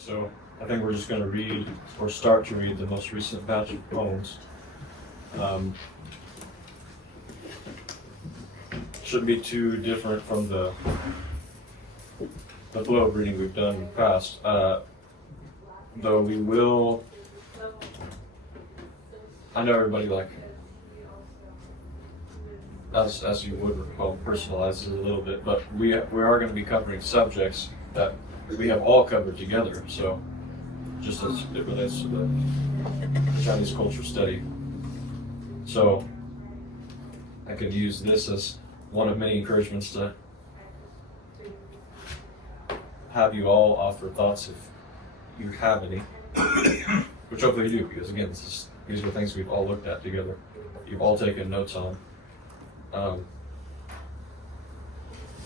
so I think we're just going to read, or start to read, the most recent batch of poems. Shouldn't be too different from the flow of reading we've done in the past. Though we will, I know everybody, like, as you would recall, personalizes it a little bit, but we are going to be covering subjects that we have all covered together. So just as it relates to the Chinese culture study. So I could use this as one of many encouragements to have you all offer thoughts if you have any, which hopefully you do, because again, these are things we've all looked at together. You've all taken notes on.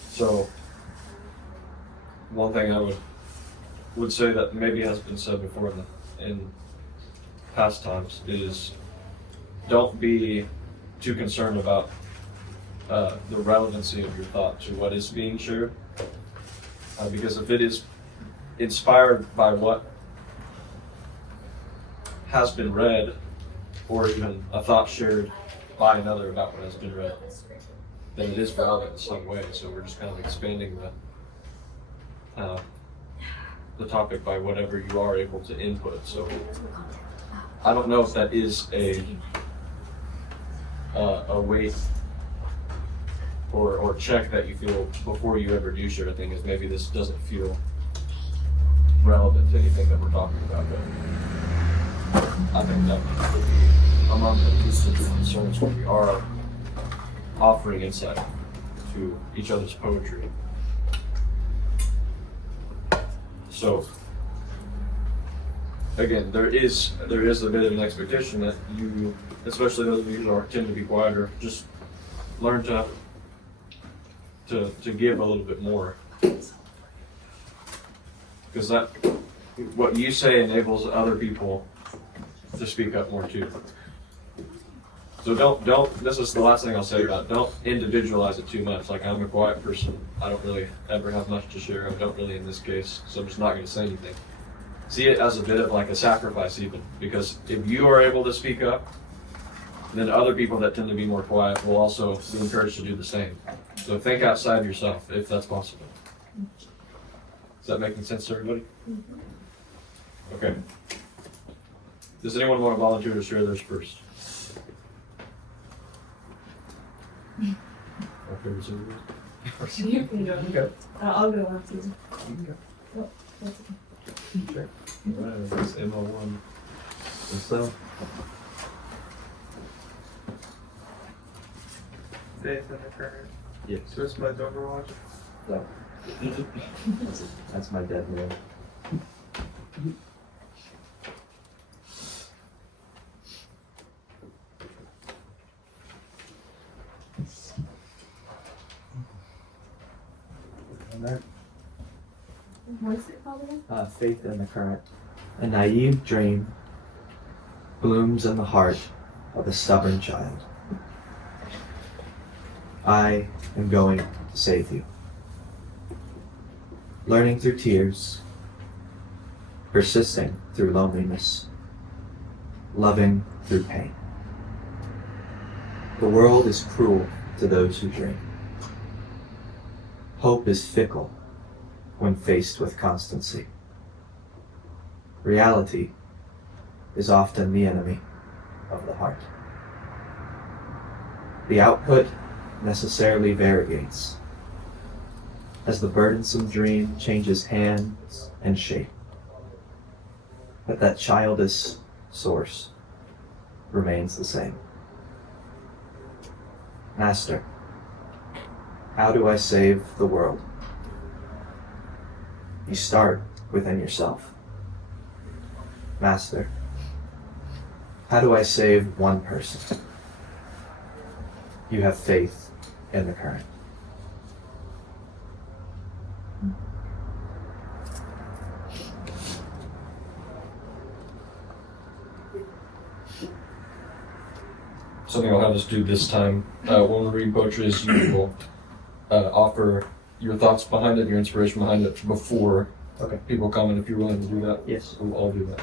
So one thing I would say that maybe has been said before in past times is don't be too concerned about the relevancy of your thought to what is being shared, because if it is inspired by what has been read, or even a thought shared by another about what has been read, then it is relevant in some way. So we're just kind of expanding the topic by whatever you are able to input. So I don't know if that is a weight or check that you feel before you ever do share a thing, is maybe this doesn't feel relevant to anything that we're talking about. But I think that would be among the least of your concerns when we are offering insight to each other's poetry. So again, there is a bit of an expectation that you, especially those of you who tend to be quieter, just learn to give a little bit more, because that what you say enables other people to speak up more too. So don't, this is the last thing I'll say about it, don't individualize it too much. Like, I'm a quiet person, I don't really ever have much to share, I don't really in this case, so I'm just not going to say anything. See it as a bit of like a sacrifice even, because if you are able to speak up, then other people that tend to be more quiet will also be encouraged to do the same. So think outside yourself, if that's possible. Is that making sense to everybody? Okay. Does anyone want to volunteer to share theirs first? You can go. Okay. I'll go after you. Okay. Oh, that's okay. Sure. All right, that's MO1. So, Faith in the current. yes. Twist my Overwatch. So, that's my dead man. What's it called again? Faith in the current. A naive dream blooms in the heart of a stubborn child. I am going to save you. Learning through tears, persisting through loneliness, loving through pain. The world is cruel to those who dream. Hope is fickle when faced with constancy. Reality is often the enemy of the heart. The output necessarily variegates as the burdensome dream changes hands and shape. But that childish source remains the same. Master, how do I save the world? You start within yourself. Master, how do I save one person? You have faith in the current. Something I'll have us do this time, when we read poetry, is you will offer your thoughts behind it, your inspiration behind it before Okay. people comment if you're willing to do that. Yes. We'll all do that.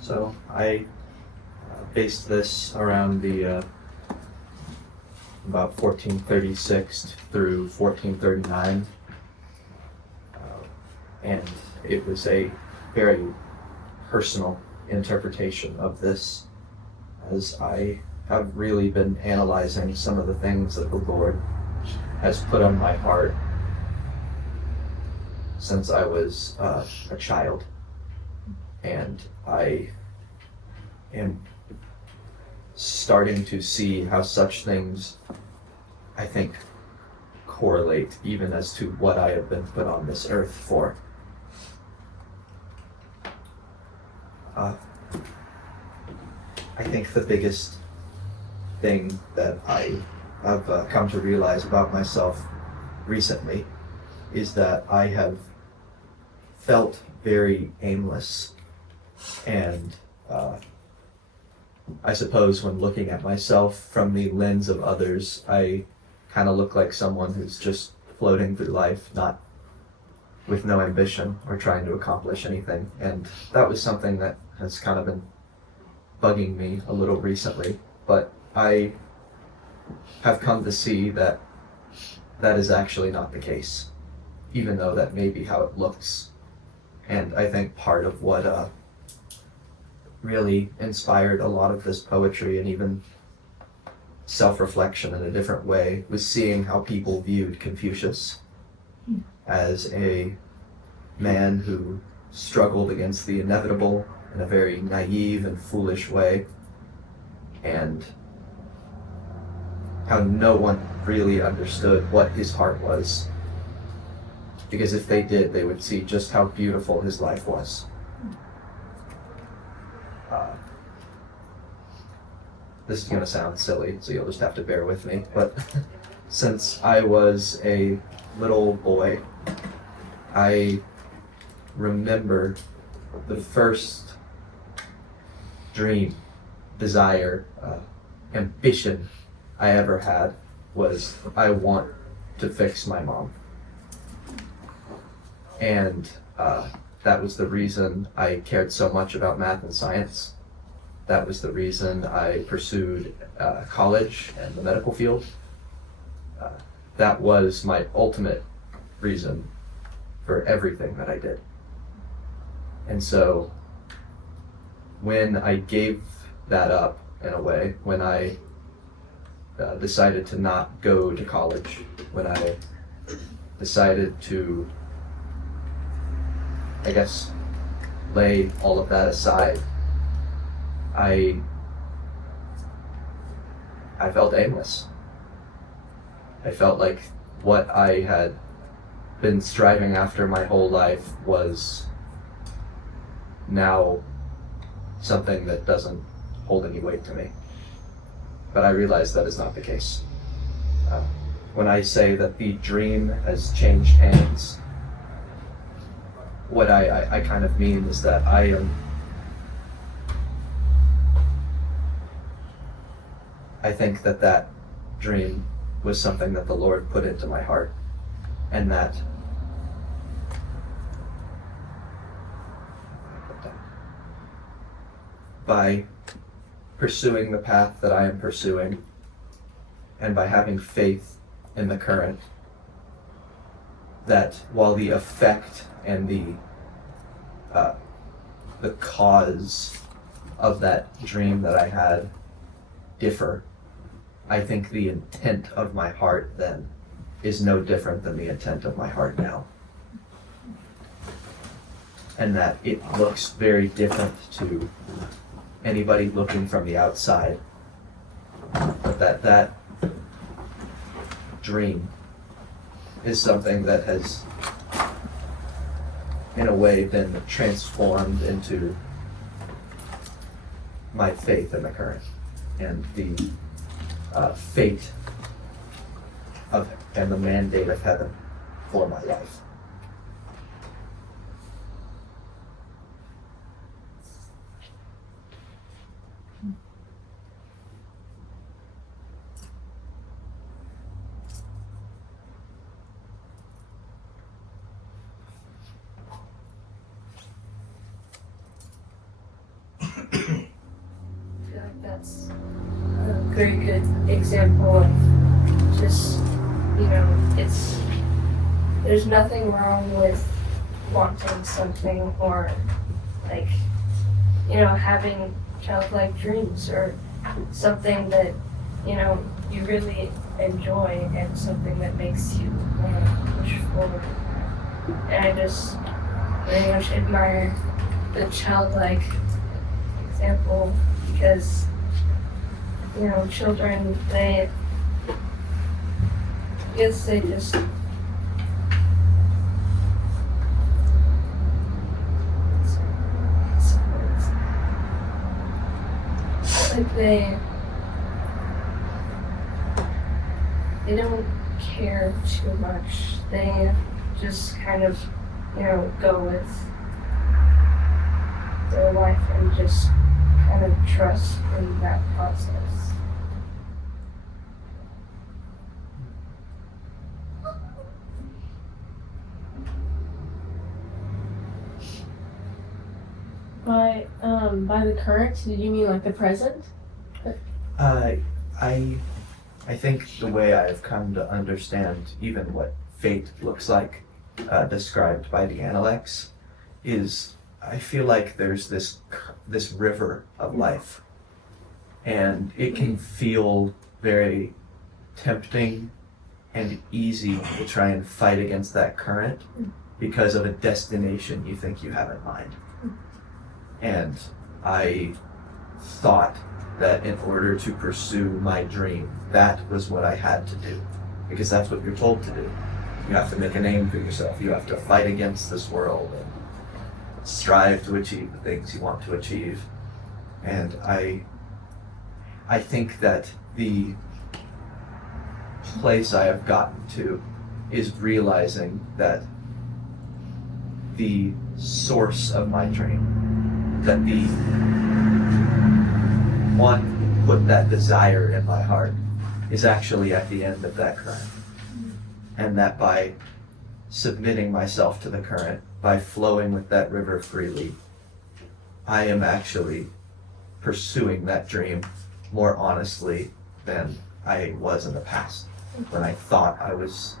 So I based this around the about 1436 through 1439, and it was a very personal interpretation of this, as I have really been analyzing some of the things that the Lord has put on my heart since I was a child, and I am starting to see how such things, I think, correlate even as to what I have been put on this earth for. I think the biggest thing that I have come to realize about myself recently is that I have felt very aimless, and I suppose when looking at myself from the lens of others, I kind of look like someone who's just floating through life, not with no ambition or trying to accomplish anything. And that was something that has kind of been bugging me a little recently, but I have come to see that that is actually not the case, even though that may be how it looks. And I think part of what really inspired a lot of this poetry and even self-reflection in a different way was seeing how people viewed Confucius as a man who struggled against the inevitable in a very naive and foolish way, and how no one really understood what his heart was, because if they did, they would see just how beautiful his life was. This is going to sound silly, so you'll just have to bear with me, but since I was a little boy, I remember the first dream, desire, ambition I ever had was, I want to fix my mom. And that was the reason I cared so much about math and science. That was the reason I pursued college and the medical field. That was my ultimate reason for everything that I did. And so when I gave that up, in a way, when I decided to not go to college, when I decided to, I guess, lay all of that aside, I felt aimless. I felt like what I had been striving after my whole life was now something that doesn't hold any weight to me. But I realize that is not the case. When I say that the dream has changed hands, what I kind of mean is that I think that that dream was something that the Lord put into my heart, and that by pursuing the path that I am pursuing, and by having faith in the current, that while the effect and the cause of that dream that I had differ, I think the intent of my heart then is no different than the intent of my heart now. And that it looks very different to anybody looking from the outside, but that dream is something that has, in a way, been transformed into my faith in the current and the fate of and the mandate of heaven for my life. very good example of just, there's nothing wrong with wanting something or having childlike dreams or something that, you really enjoy and something that makes you want to push forward. And I just very much admire the childlike example because, children, they just they don't care too much. They just kind of, go with their life and just kind of trust in that process. By the current, did you mean like the present? I think the way I've come to understand even what fate looks like, described by the Analects, is I feel like there's this river of life, and it can feel very tempting and easy to try and fight against that current because of a destination you think you have in mind. And I thought that in order to pursue my dream, that was what I had to do, because that's what you're told to do. You have to make a name for yourself. You have to fight against this world and strive to achieve the things you want to achieve. And I think that the place I have gotten to is realizing that the source of my dream, that the one who put that desire in my heart is actually at the end of that current. And that by submitting myself to the current, by flowing with that river freely, I am actually pursuing that dream more honestly than I was in the past, when I thought I was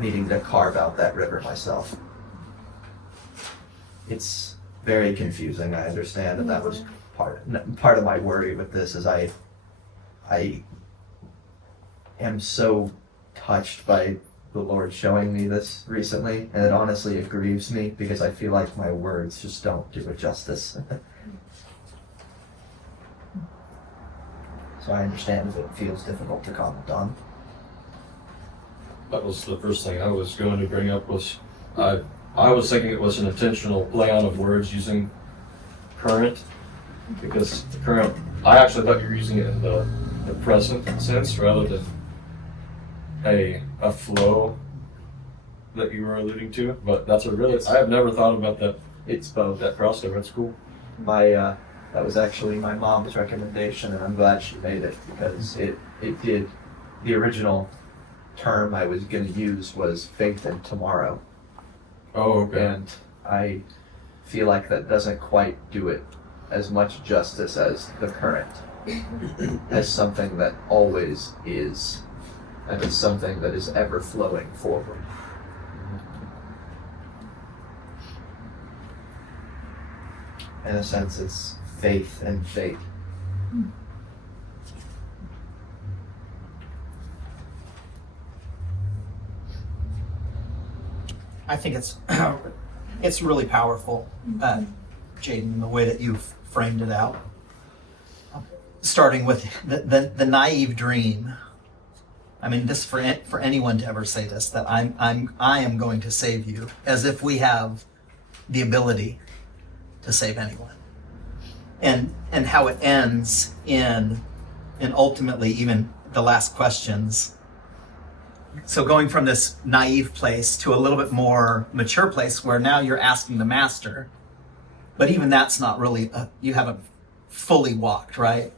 needing to carve out that river myself. It's very confusing, I understand, and that was part of my worry with this is I am so touched by the Lord showing me this recently, and it honestly it grieves me because I feel like my words just don't do it justice. So I understand if it feels difficult to comment on. That was the first thing I was going to bring up was I was thinking it was an intentional play on of words using current, because the current, I actually thought you were using it in the present sense rather than a flow that you were alluding to, but that's I have never thought about that. It's both. That crossover, it's cool. That was actually my mom's recommendation, and I'm glad she made it, because it did, the original term I was going to use was faith in tomorrow. Oh, okay. And I feel like that doesn't quite do it as much justice as the current, as something that always is, and as something that is ever flowing forward. In a sense, it's faith and fate. I think it's really powerful, Jayden, the way that you've framed it out. Starting with the naive dream. I mean, this for anyone to ever say this, that I am going to save you, as if we have the ability to save anyone, and how it ends in ultimately even the last questions. So going from this naive place to a little bit more mature place where now you're asking the master, but even that's not really, you haven't fully walked, right?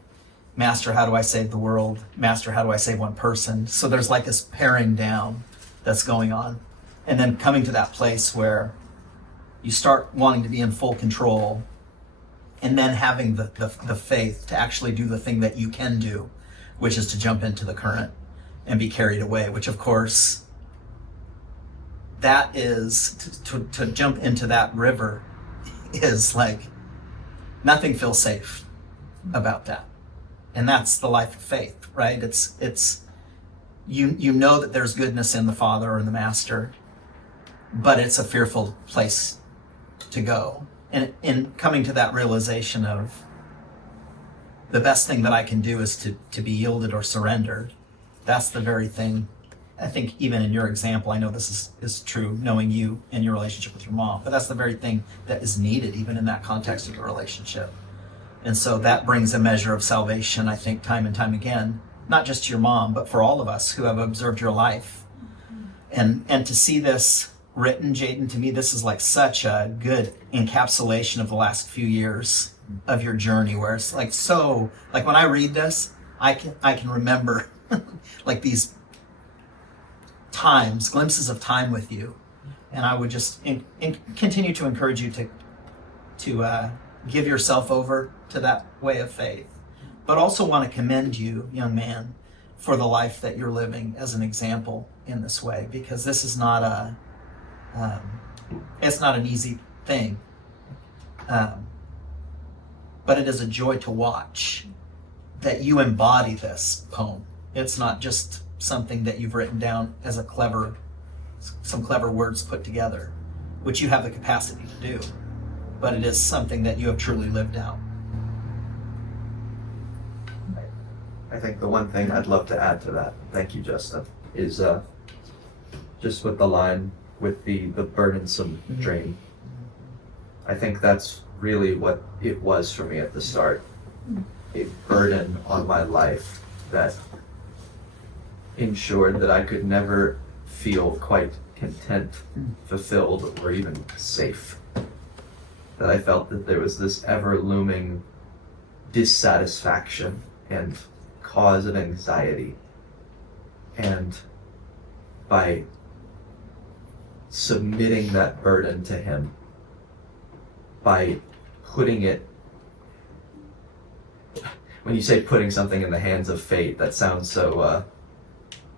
Master, how do I save the world? Master, how do I save one person? So there's like this paring down that's going on. And then coming to that place where you start wanting to be in full control, and then having the faith to actually do the thing that you can do, which is to jump into the current and be carried away, which of course, that is, to jump into that river is like, nothing feels safe about that. And that's the life of faith, right? It's you know that there's goodness in the Father or in the Master, but it's a fearful place to go. And in coming to that realization of the best thing that I can do is to be yielded or surrendered, that's the very thing. I think even in your example, I know this is true, knowing you and your relationship with your mom, but that's the very thing that is needed even in that context of your relationship. And so that brings a measure of salvation, I think, time and time again, not just to your mom, but for all of us who have observed your life. And to see this written, Jayden, to me, this is like such a good encapsulation of the last few years of your journey, where it's like, so, like when I read this, I can remember like these times, glimpses of time with you. And I would just continue to encourage you to give yourself over to that way of faith, but also want to commend you, young man, for the life that you're living as an example in this way, because this is not it's not an easy thing, but it is a joy to watch that you embody this poem. It's not just something that you've written down as some clever words put together, which you have the capacity to do, but it is something that you have truly lived out. I think the one thing I'd love to add to that, thank you, Justin, is just with the line with the burdensome dream. I think that's really what it was for me at the start. A burden on my life that ensured that I could never feel quite content, fulfilled, or even safe. That I felt that there was this ever-looming dissatisfaction and cause of anxiety. And by submitting that burden to him, by putting it, when you say putting something in the hands of fate, that sounds so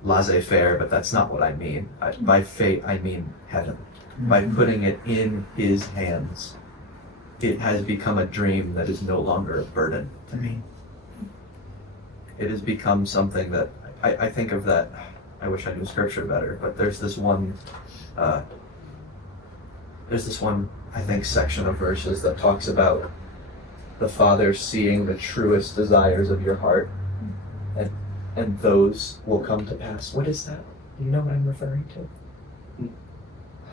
laissez-faire, but that's not what I mean. By fate, I mean heaven. By putting it in his hands, it has become a dream that is no longer a burden to me. It has become something that I think of that. I wish I knew scripture better, but there's this one I think section of verses that talks about the Father seeing the truest desires of your heart, and those will come to pass. What is that? Do you know what I'm referring to?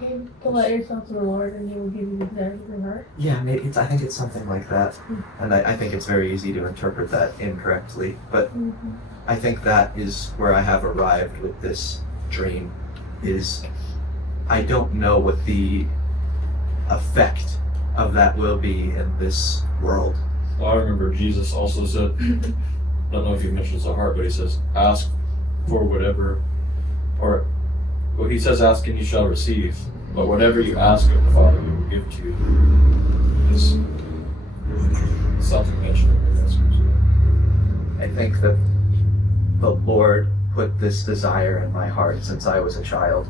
You let yourself to the Lord and he will give you the desires of your heart. Yeah, maybe I think it's something like that. And I think it's very easy to interpret that incorrectly. But I think that is where I have arrived with this dream, is I don't know what the effect of that will be in this world. Well, I remember Jesus also said, I don't know if he mentions the heart, but he says, ask for whatever, or, well, he says, ask and you shall receive, but whatever you ask of the Father, he will give to you. Is something mentioned in that scripture. I think that the Lord put this desire in my heart since I was a child.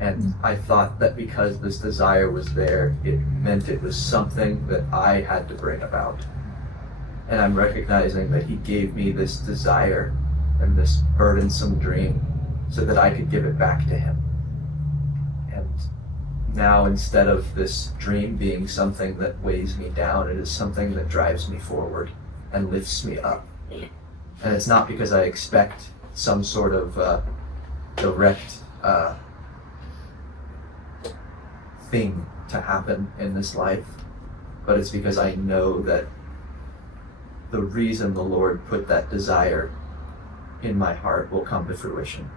And I thought that because this desire was there, it meant it was something that I had to bring about. And I'm recognizing that he gave me this desire and this burdensome dream so that I could give it back to him. And now, instead of this dream being something that weighs me down, it is something that drives me forward and lifts me up. And it's not because I expect some sort of direct thing to happen in this life, but it's because I know that the reason the Lord put that desire in my heart will come to fruition.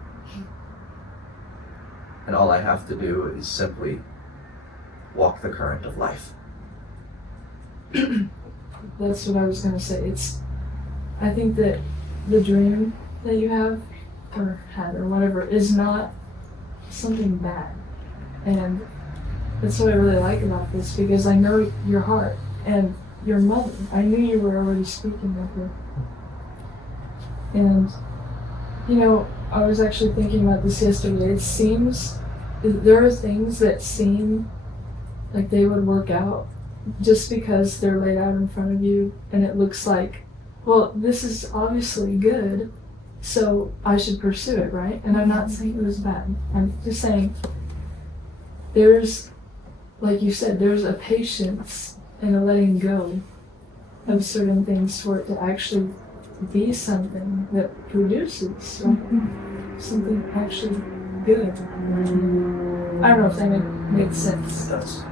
And all I have to do is simply walk the current of life. That's what I was gonna say. I think that the dream that you have, or had, or whatever, is not something bad. And that's what I really like about this, because I know your heart and your mother. I knew you were already speaking with her. And, you know, I was actually thinking about this yesterday. It seems, there are things that seem like they would work out just because they're laid out in front of you and it looks like, well, this is obviously good, so I should pursue it, right? And I'm not saying it was bad. I'm just saying there's, like you said, there's a patience and a letting go of certain things for it to actually be something that produces something actually good. I don't know if that makes sense. It does.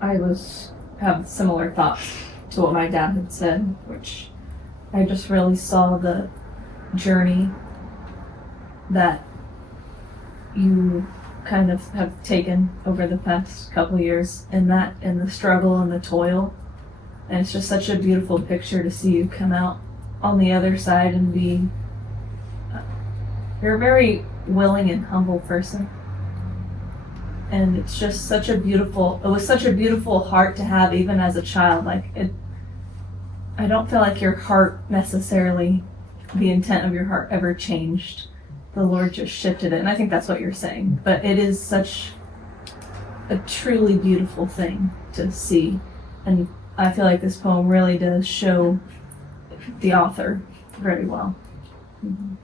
I have similar thoughts to what my dad had said, which I just really saw the journey that you kind of have taken over the past couple years, and the struggle and the toil. And it's just such a beautiful picture to see you come out on the other side and be, you're a very willing and humble person. And it's just it was such a beautiful heart to have even as a child. I don't feel like your heart necessarily, the intent of your heart ever changed. The Lord just shifted it. And I think that's what you're saying. But it is such a truly beautiful thing to see. And I feel like this poem really does show the author very well. Mm-hmm.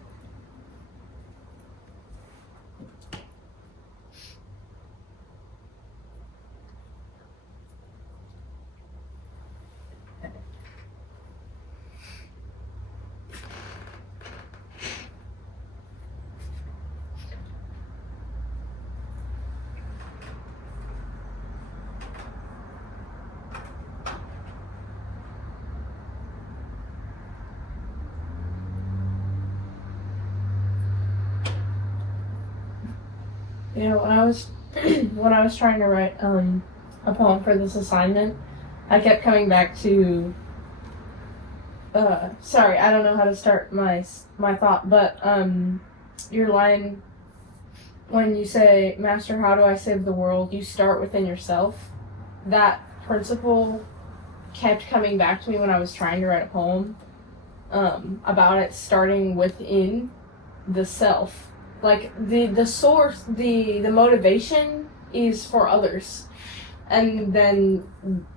You know, when I was trying to write a poem for this assignment, I kept coming back to sorry, I don't know how to start my thought, but your line when you say, "Master, how do I save the world?" You start within yourself. That principle kept coming back to me when I was trying to write a poem about it starting within the self. Like the source, the motivation is for others, and then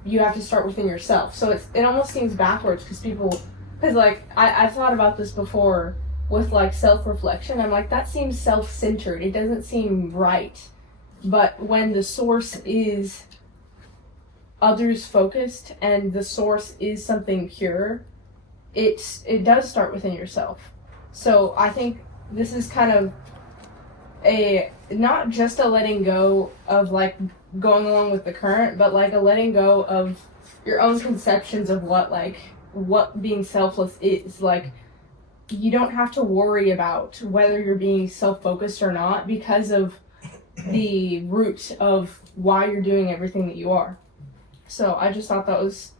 you have to start within yourself. So it almost seems backwards because like I've thought about this before with like self-reflection. I'm like, that seems self-centered. It doesn't seem right. But when the source is others focused and the source is something pure, it does start within yourself. So I think this is kind of not just a letting go of like going along with the current, but like a letting go of your own conceptions of what being selfless is. Like, you don't have to worry about whether you're being self-focused or not because of the root of why you're doing everything that you are. So I just thought that was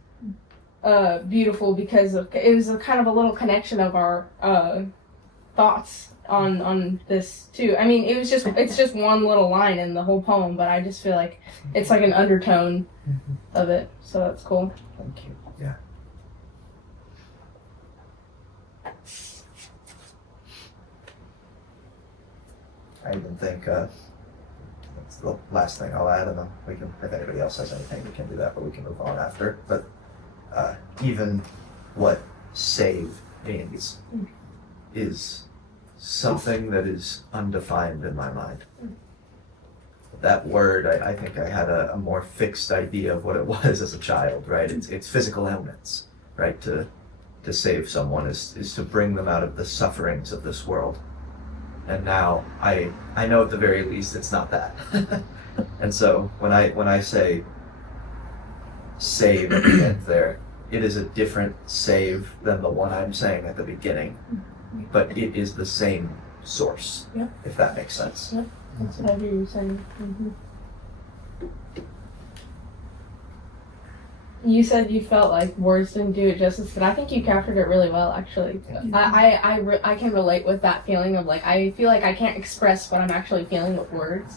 beautiful because it was a kind of a little connection of our thoughts on this too. I mean, it's just one little line in the whole poem, but I just feel like it's like an undertone of it. So that's cool. Thank you. Yeah. I even think that's the last thing I'll add, and then we can, if anybody else has anything, we can do that, but we can move on after. But even what save means is something that is undefined in my mind. That word, I think I had a more fixed idea of what it was as a child, right? It's physical ailments, right? To save someone is to bring them out of the sufferings of this world. And now I know at the very least it's not that. And so when I say save at the end there, it is a different save than the one I'm saying at the beginning, but it is the same source, Yeah. if that makes sense. Yep. That's what I hear you saying. Mm-hmm. You said you felt like words didn't do it justice, but I think you captured it really well, actually. I can relate with that feeling of like, I feel like I can't express what I'm actually feeling with words,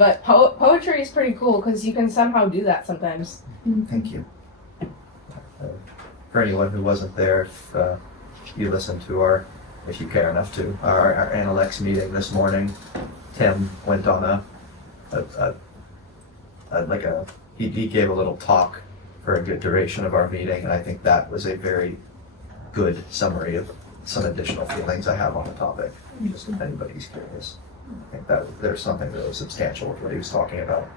but poetry is pretty cool because you can somehow do that sometimes. Thank you. For anyone who wasn't there, if you listened to if you care enough to, our Analects meeting this morning, Tim went on he gave a little talk for a good duration of our meeting, and I think that was a very good summary of some additional feelings I have on the topic, just if anybody's curious. I think that there's something really substantial with what he was talking about.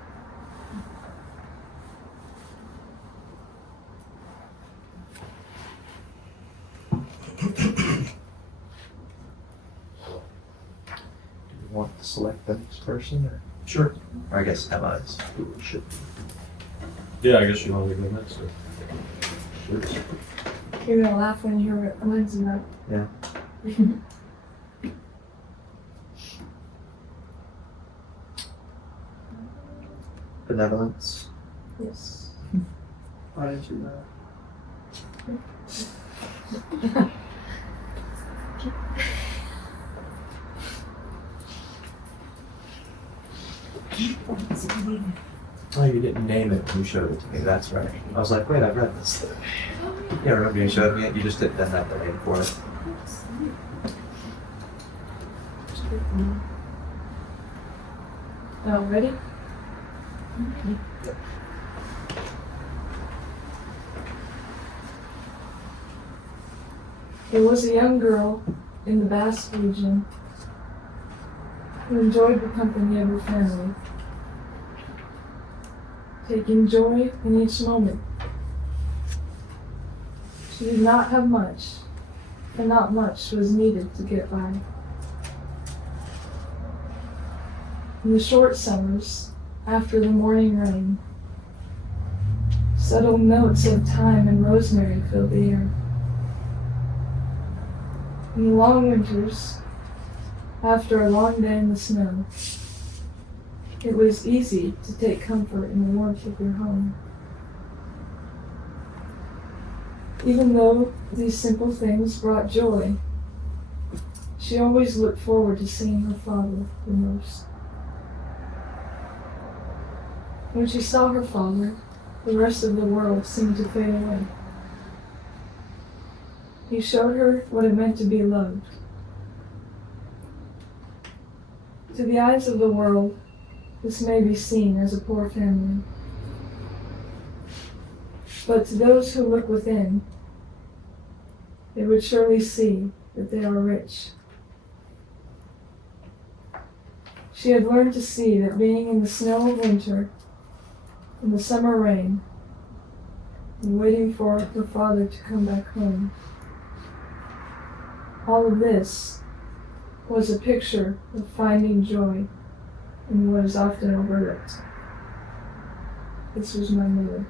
Do you want to select the next person, or Sure. I guess Emma is who it should be. Yeah, I guess you want to go next. You're gonna laugh when you hear what mine's about. Yeah. Benevolence. Yes. Why did you know? Oh, you didn't name it when you showed it to me. That's right. I was like, wait, I've read this. Yeah, remember you showed me it? You just didn't have the name for it. Oh, ready? There was a young girl in the Basque region who enjoyed the company of her family, taking joy in each moment. She did not have much, and not much was needed to get by. In the short summers, after the morning rain, subtle notes of thyme and rosemary filled the air. In the long winters, after a long day in the snow, it was easy to take comfort in the warmth of your home. Even though these simple things brought joy, she always looked forward to seeing her father the most. When she saw her father, the rest of the world seemed to fade away. He showed her what it meant to be loved. To the eyes of the world, this may be seen as a poor family. But to those who look within, they would surely see that they are rich. She had learned to see that being in the snow of winter, in the summer rain, and waiting for her father to come back home, all of this was a picture of finding joy in what is often overlooked. This was my mother.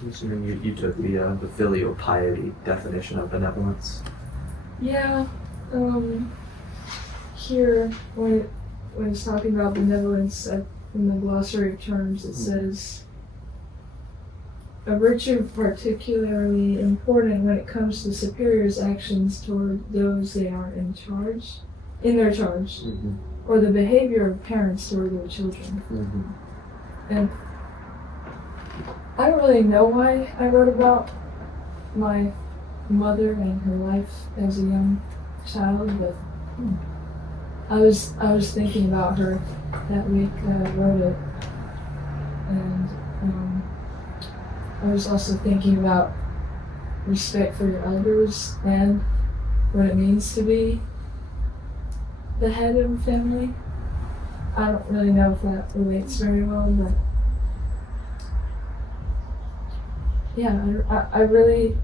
I'm assuming you took the filial piety definition of benevolence. Yeah, here when it's talking about benevolence in the glossary of terms, it says a virtue particularly important when it comes to superiors' actions toward those they are in their charge, Mm-hmm. or the behavior of parents toward their children. Mm-hmm. And I don't really know why I wrote about my mother and her life as a young child, but I was thinking about her that week that I wrote it, and I was also thinking about respect for your elders and what it means to be the head of a family. I don't really know if that relates very well, but yeah, I really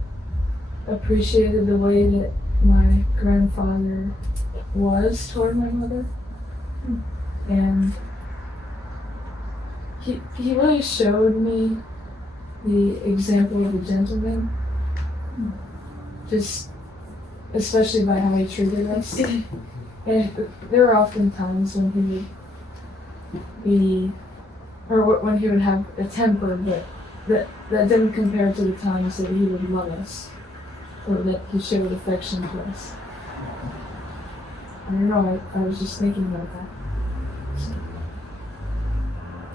appreciated the way that my grandfather was toward my mother, and he really showed me the example of a gentleman, just especially by how he treated us. And there were often times when he would be or when he would have a temper, but that didn't compare to the times that he would love us, or that he showed affection to us. I don't know, I was just thinking about that.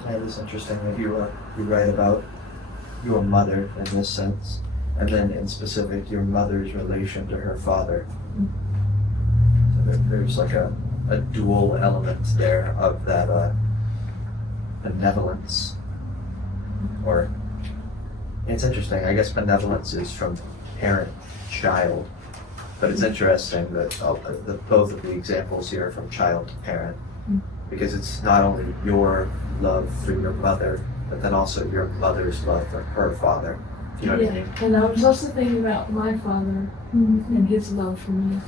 Yeah, it is interesting that you write about your mother in this sense, and then in specific your mother's relation to her father. So there's like a dual element there of that benevolence, or it's interesting. I guess benevolence is from parent-child, but it's interesting that both of the examples here are from child to parent, because it's not only your love for your mother, but then also your mother's love for her father. Do you know what I mean? And I was also thinking about my father and his love for me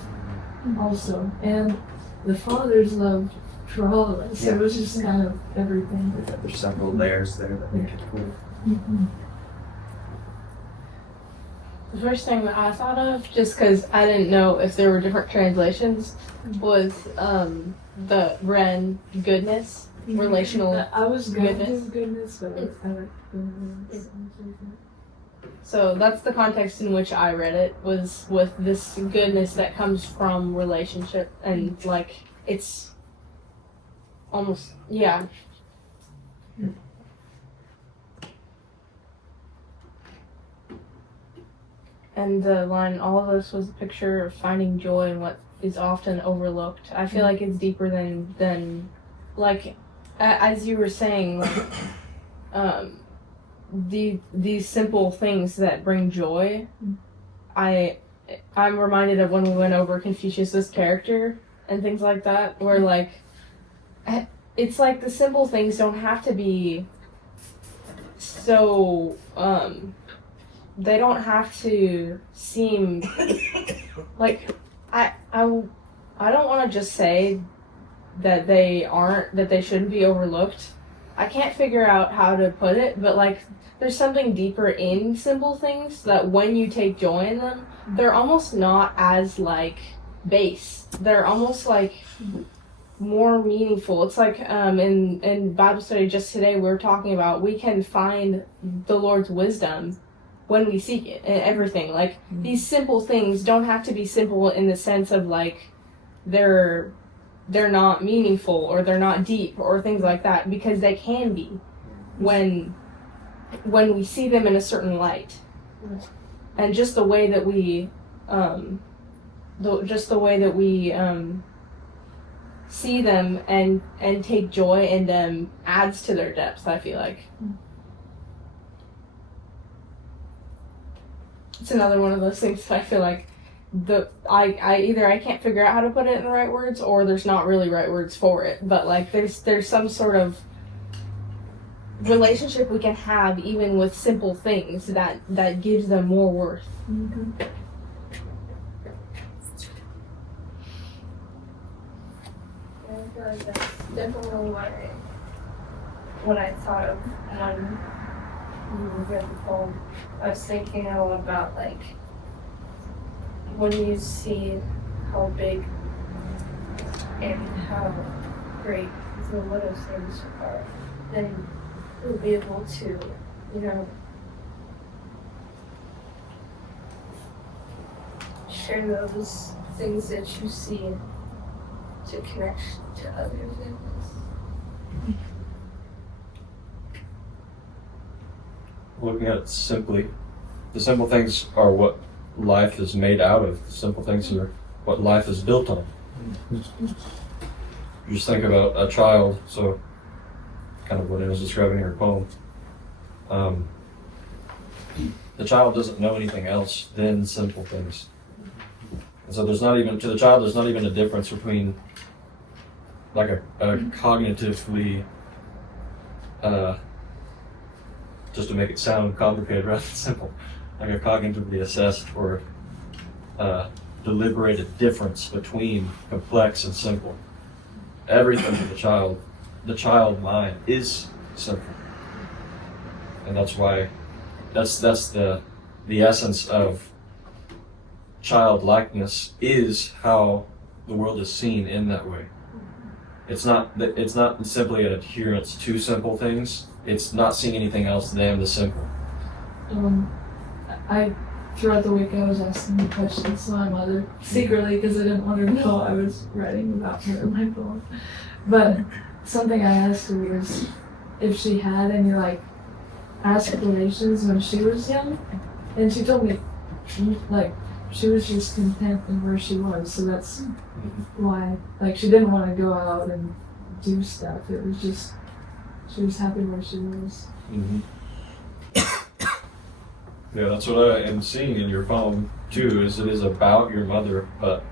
also, and the father's love for all of us. So it was just kind of everything. There's several layers there that make it cool. The first thing that I thought of, just because I didn't know if there were different translations, was the Ren goodness, relational. I was going to goodness. do goodness, but I like goodness. So that's the context in which I read it, was with this goodness that comes from relationship, and like it's almost, yeah. And the line, all of this was a picture of finding joy in what is often overlooked. I feel like it's deeper than like, as you were saying, like, these simple things that bring joy. I'm reminded of when we went over Confucius's character and things like that, where like, it's like the simple things don't have to be so, they don't have to seem like, I don't want to just say that they shouldn't be overlooked. I can't figure out how to put it, but like there's something deeper in simple things that when you take joy in them, they're almost not as like base. They're almost like more meaningful. It's like in Bible study just today we were talking about we can find the Lord's wisdom when we seek it and everything. Like these simple things don't have to be simple in the sense of like they're not meaningful or they're not deep or things like that, because they can be when we see them in a certain light. And just the way that we see them and take joy in them adds to their depth, I feel like. It's another one of those things that I feel like I can't figure out how to put it in the right words, or there's not really right words for it, but like there's some sort of relationship we can have even with simple things that gives them more worth. I feel like that's definitely what I thought of when you read the poem. I was thinking a lot about like when you see how big and how great the little things are, then you'll be able to, share those things that you see to connect to others in this. Looking at it simply, the simple things are what life is made out of. The simple things are what life is built on. You just think about a child, so kind of what I was describing in her poem. The child doesn't know anything else than simple things. And so to the child, there's not even a difference between like a cognitively, just to make it sound complicated rather than simple, like a cognitively assessed or deliberated difference between complex and simple. Everything for the child mind is simple. And that's why, that's the essence of childlikeness, is how the world is seen in that way. It's not simply an adherence to simple things. It's not seeing anything else than the simple. I throughout the week I was asking questions to my mother secretly because I didn't want her to know I was writing about her in my phone. But something I asked her was if she had any like aspirations when she was young, and she told me like she was just content in where she was. So that's why like she didn't want to go out and do stuff. It was just she was happy where she was. Mm-hmm. Yeah, that's what I am seeing in your poem too, is it is about your mother, but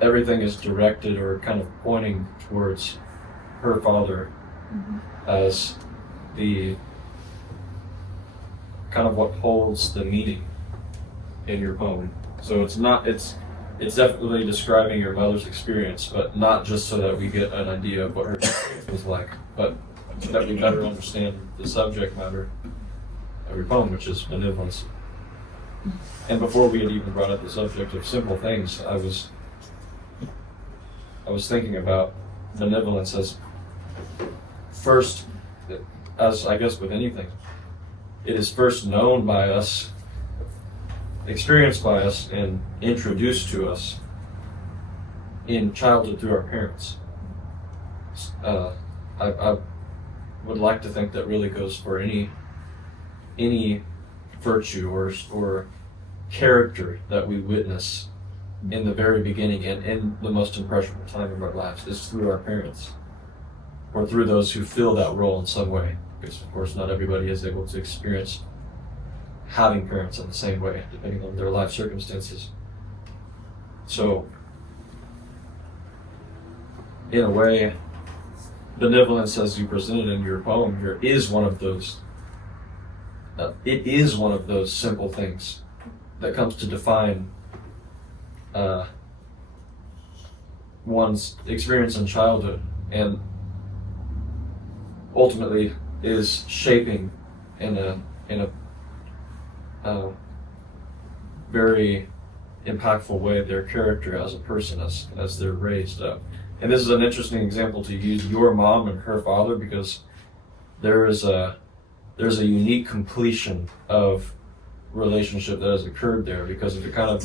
everything is directed or kind of pointing towards her father as the kind of what holds the meaning in your poem. So it's definitely describing your mother's experience, but not just so that we get an idea of what her experience was like, but that we better understand the subject matter of your poem, which is benevolence. And before we had even brought up the subject of simple things, I was thinking about benevolence as first, as I guess with anything, it is first known by us, experienced by us, and introduced to us in childhood through our parents. I would like to think that really goes for any virtue or character that we witness in the very beginning and in the most impressionable time of our lives is through our parents, or through those who fill that role in some way. Because of course not everybody is able to experience having parents in the same way, depending on their life circumstances. So, in a way, benevolence as you presented in your poem here is one of those. It is one of those simple things that comes to define one's experience in childhood, and ultimately is shaping in a very impactful way their character as a person as they're raised up. And this is an interesting example to use your mom and her father, because there's a unique completion of relationship that has occurred there because of the kind of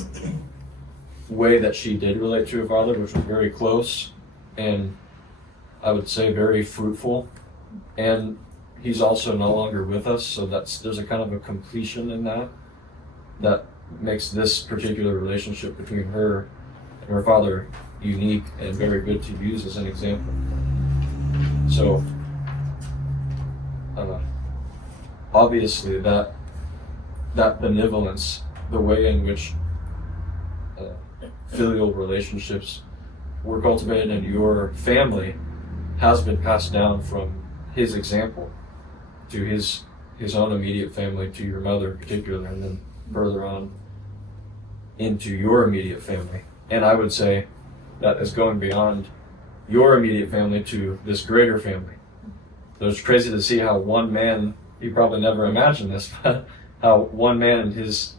way that she did relate to her father, which was very close and I would say very fruitful. And he's also no longer with us, so there's a kind of a completion in that makes this particular relationship between her and her father unique and very good to use as an example. So obviously that benevolence, the way in which filial relationships were cultivated in your family, has been passed down from his example to his own immediate family, to your mother in particular, and then further on into your immediate family. And I would say that is going beyond your immediate family to this greater family. So it's crazy to see how one man, you probably never imagined this, but how one man and his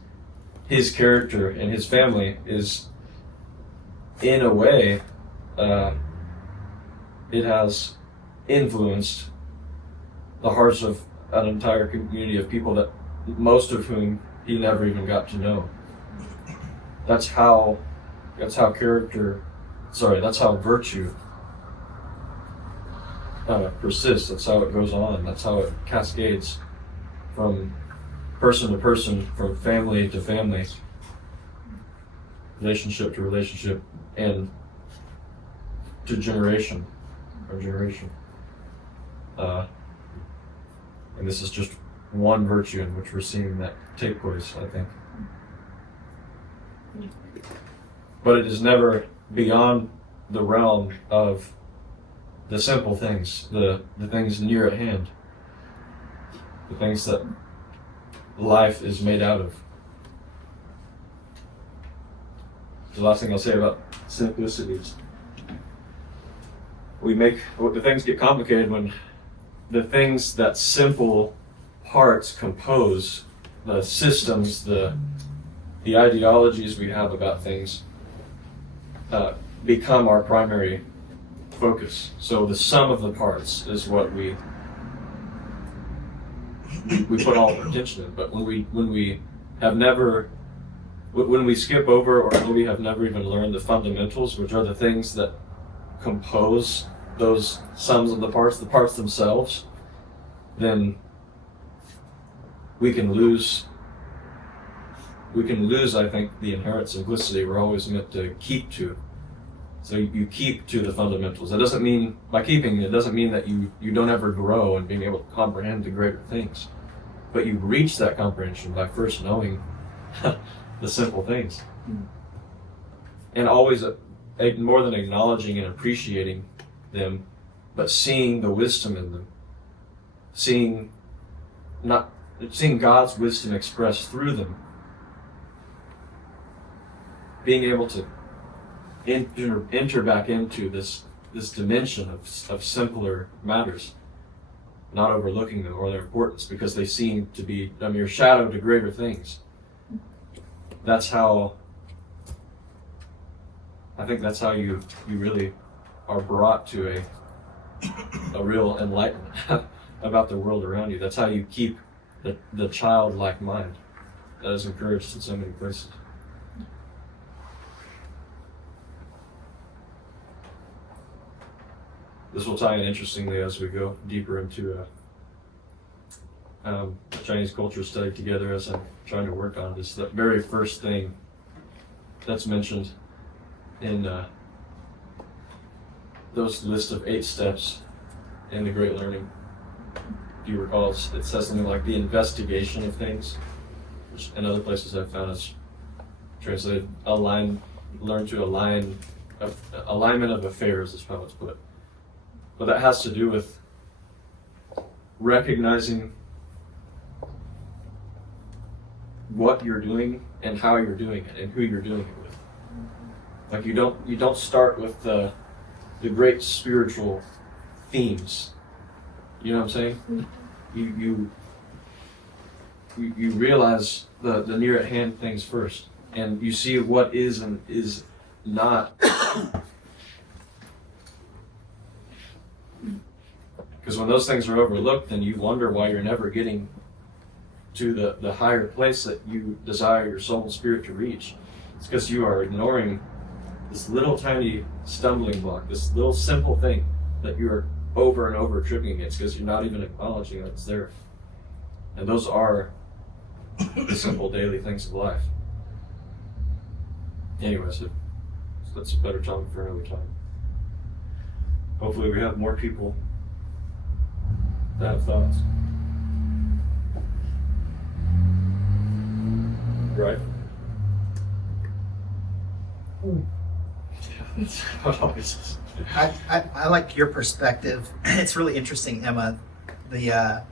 character and his family is, in a way, it has influenced the hearts of an entire community of people that most of whom he never even got to know. That's how virtue persists. That's how it goes on. That's how it cascades from person to person, from family to family, relationship to relationship, and to generation or generation. And this is just one virtue in which we're seeing that take place, I think. But it is never beyond the realm of the simple things, the things near at hand, the things that life is made out of. The last thing I'll say about simplicity is the things get complicated when the things that simple parts compose, the systems, the ideologies we have about things, become our primary focus. So the sum of the parts is what we put all of our attention in. But when we have never, when we skip over or maybe have never even learned the fundamentals, which are the things that compose those sums of the parts themselves, then we can lose, I think, the inherent simplicity we're always meant to keep to. So you keep to the fundamentals. That doesn't mean, by keeping, it doesn't mean that you don't ever grow and being able to comprehend the greater things. But you reach that comprehension by first knowing the simple things. And always, more than acknowledging and appreciating them, but seeing the wisdom in them. Seeing God's wisdom expressed through them. Being able to enter back into this dimension of simpler matters, not overlooking them or their importance because they seem to be a mere shadow to greater things. That's how, I think that's how you really are brought to a real enlightenment about the world around you. That's how you keep the childlike mind that is encouraged in so many places. This will tie in interestingly as we go deeper into a Chinese culture study together as I'm trying to work on this. The very first thing that's mentioned in those list of 8 steps in the Great Learning. Do you recall, it says something like the investigation of things, which in other places I've found is translated learn to align, alignment of affairs is how it's put. But that has to do with recognizing what you're doing and how you're doing it and who you're doing it with. Like you don't start with the great spiritual themes. You know what I'm saying? You realize the near at hand things first, and you see what is and is not. Because when those things are overlooked, then you wonder why you're never getting to the higher place that you desire your soul and spirit to reach. It's because you are ignoring this little tiny stumbling block, this little simple thing that you're over and over tripping against because you're not even acknowledging that it's there. And those are the simple daily things of life. Anyways, that's a better topic for another time. Hopefully we have more people that have thoughts. Right? I like your perspective. It's really interesting, Emma. The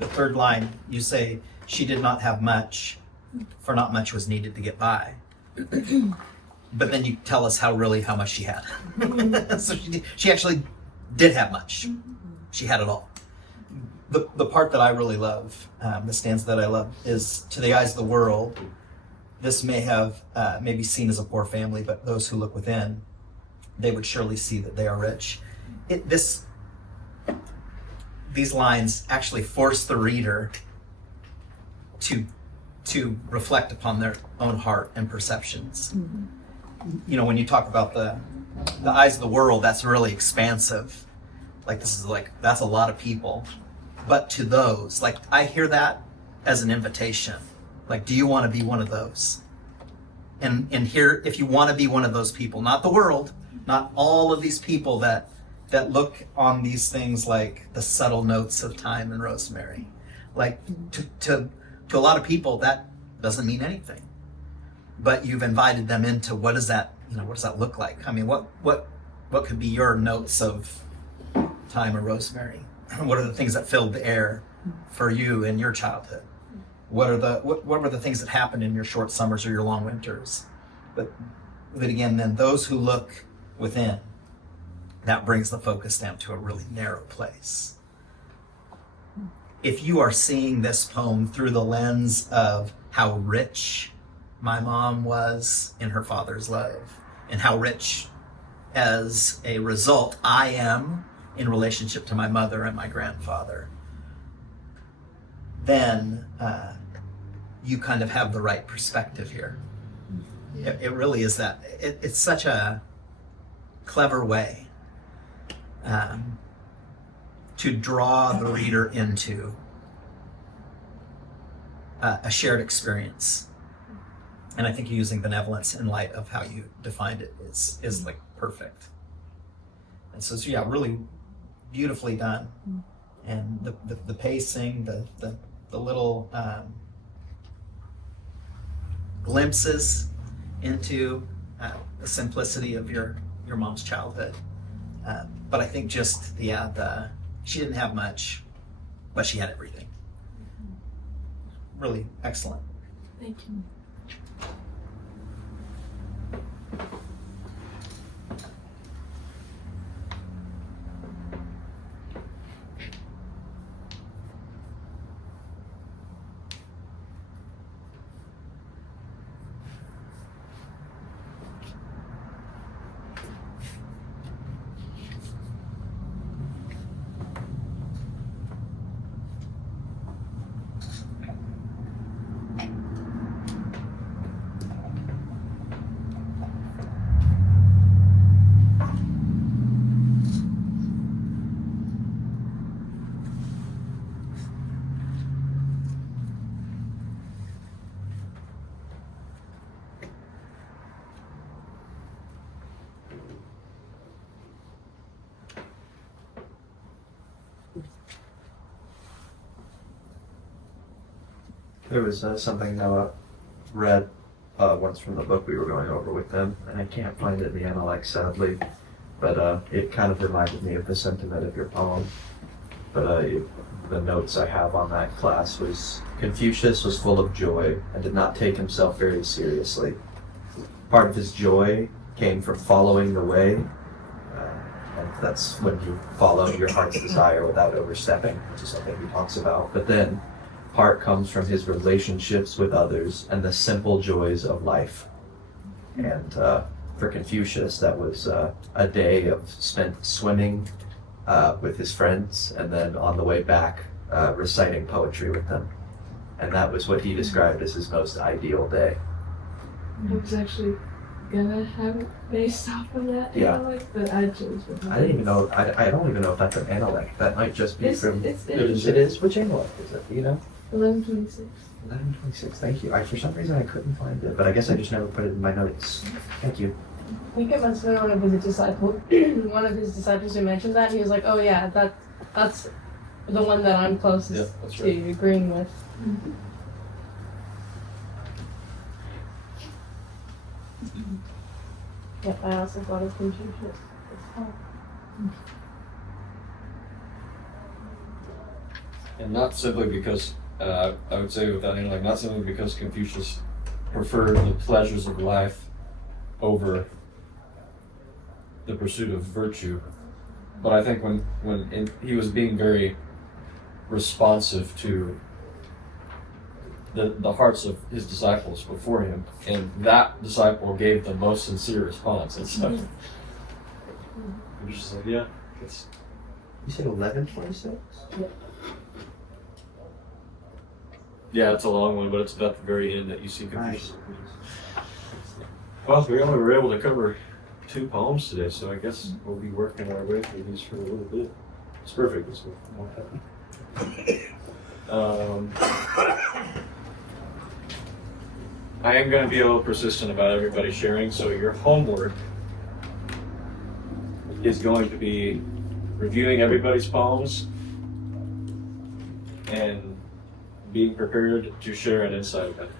third line, you say, she did not have much, for not much was needed to get by. But then you tell us how much she had. So she actually did have much. She had it all. The part that I really love, the stanza that I love, is to the eyes of the world, this may have maybe seen as a poor family, but those who look within, they would surely see that they are rich. These lines actually force the reader to reflect upon their own heart and perceptions. Mm-hmm. You know, when you talk about the eyes of the world, that's really expansive. Like that's a lot of people. But to those, like I hear that as an invitation. Like, do you want to be one of those? And here, if you want to be one of those people, not the world, not all of these people that look on these things like the subtle notes of thyme and rosemary. Like to a lot of people, that doesn't mean anything. But you've invited them into what does that look like? I mean, what could be your notes of thyme or rosemary? What are the things that filled the air for you in your childhood? What were the things that happened in your short summers or your long winters? But again, then those who look within, that brings the focus down to a really narrow place. If you are seeing this poem through the lens of how rich my mom was in her father's love, and how rich as a result, I am in relationship to my mother and my grandfather, then you kind of have the right perspective here. It really is that. It's such a clever way to draw the reader into a shared experience. And I think you're using benevolence in light of how you defined it is like perfect. And so yeah, really beautifully done. And the pacing, the little glimpses into the simplicity of your mom's childhood. But I think just she didn't have much, but she had everything. Really excellent. Thank you. There was something Noah read once from the book we were going over with them, and I can't find it in the Analects, sadly, but it kind of reminded me of the sentiment of your poem. But the notes I have on that class was, Confucius was full of joy and did not take himself very seriously. Part of his joy came from following the way, and that's when you follow your heart's desire without overstepping, which is something he talks about. But then part comes from his relationships with others and the simple joys of life. And for Confucius, that was a day spent swimming with his friends, and then on the way back, reciting poetry with them. And that was what he described as his most ideal day. I was actually gonna have it based off of that Yeah. analect, but I chose it. I didn't even know, I don't even know if that's an Analect. That might just be It's- from... it's- It is? Which Analect is it? Do you know? 1126. 1126, thank you. For some reason I couldn't find it, but I guess I just never put it in my notes. Thank you. I think it must have been one of his disciples. One of his disciples who mentioned that. He was like, "Oh yeah, that's the one that I'm closest Yeah, that's to right. agreeing with." Yep, I also thought of Confucius. And not simply because, I would say without any, like, not simply because Confucius preferred the pleasures of life over the pursuit of virtue, but I think he was being very responsive to the hearts of his disciples before him, and that disciple gave the most sincere response. And so, he was just like, yeah, it's. You said 1126? Yeah, it's a long one, but it's about the very end that you see Confucius. Nice. Well, we only were able to cover 2 poems today, so I guess we'll be working our way through these for a little bit. It's perfect. It's I am going to be a little persistent about everybody sharing, so your homework is going to be reviewing everybody's poems and being prepared to share an insight of it.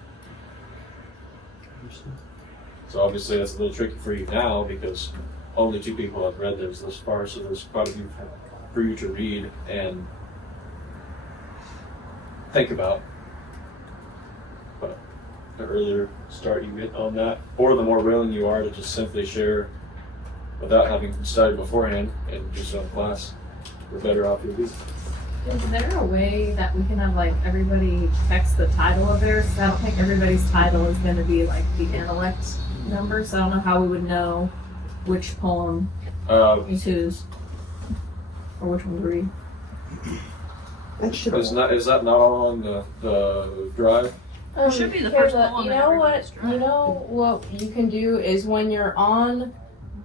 So obviously that's a little tricky for you now because only 2 people have read those thus far, so there's quite a few for you to read and think about. But the earlier start you get on that, or the more willing you are to just simply share without having studied beforehand and just on class, the better off you'll be. Is there a way that we can have like everybody text the title of theirs? 'Cause I don't think everybody's title is going to be like the Analect number, so I don't know how we would know which poem is whose, or which one to read. Is that not all on the drive? Should be the Here's first poem You in know everybody's what? drive. You know what you can do is when you're on.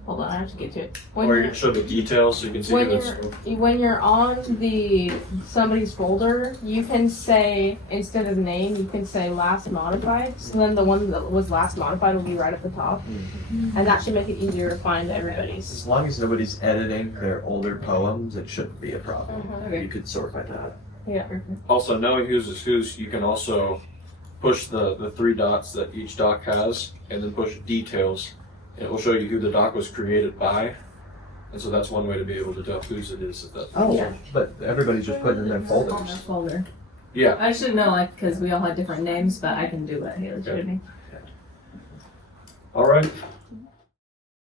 Hold on, I have to get to it. When Or you you're, can show the details so you can see when who it's when you're on the somebody's folder, you can say instead of name, you can say last modified. So then the one that was last modified will be right at the top, and that should make it easier to find everybody's. As long as nobody's editing their older poems, it shouldn't be a problem. Okay. You could sort by that. Also, knowing whose is whose, you can also push the three dots that each doc has, and then push details. It will show you who the doc was created by, and so that's one way to be able to tell whose it is. If that, Oh, but everybody's just putting in their On their folders. folder. yeah. I should know, like, because we all had different names, but I can do what Haley showed me. All right.